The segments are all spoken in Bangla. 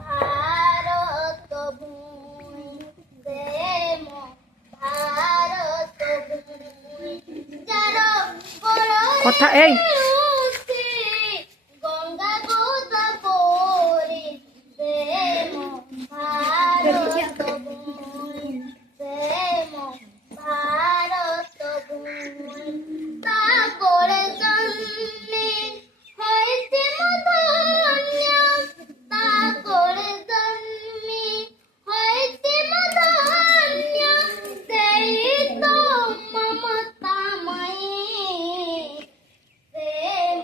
ভারত ভূমি প্রেম ভারত ভূমি যার কথা এই গঙ্গা গোদাবরী প্রেম ভারত ভূমি প্রেম ভারত ভূমি সাগরে জন্মে হয়েছে মধন্য সাগরে জন্মে হয়েছে মধন্য সেই তো মমতাময়ী প্রেম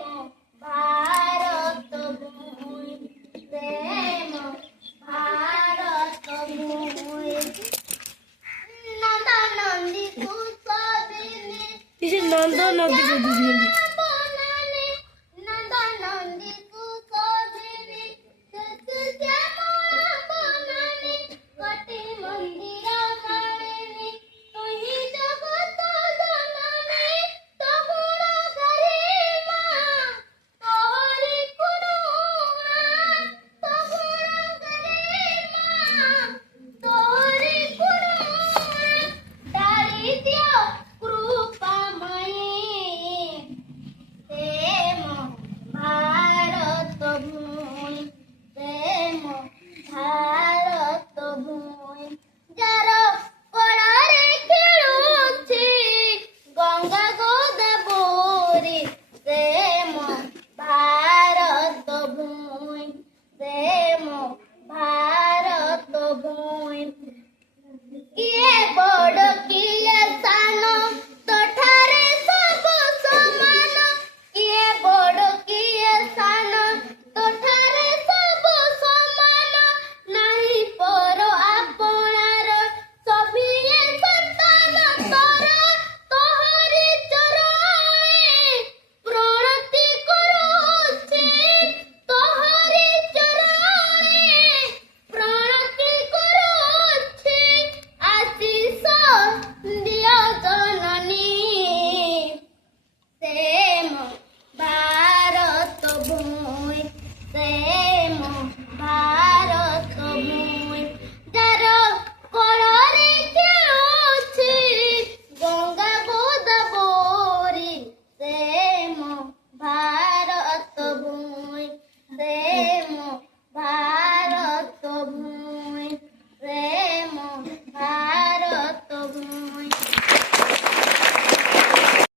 ভারত ভূমি প্রেম ভারত ভূমি নন্দা নন্দী কুসবিনী নন্দ নদী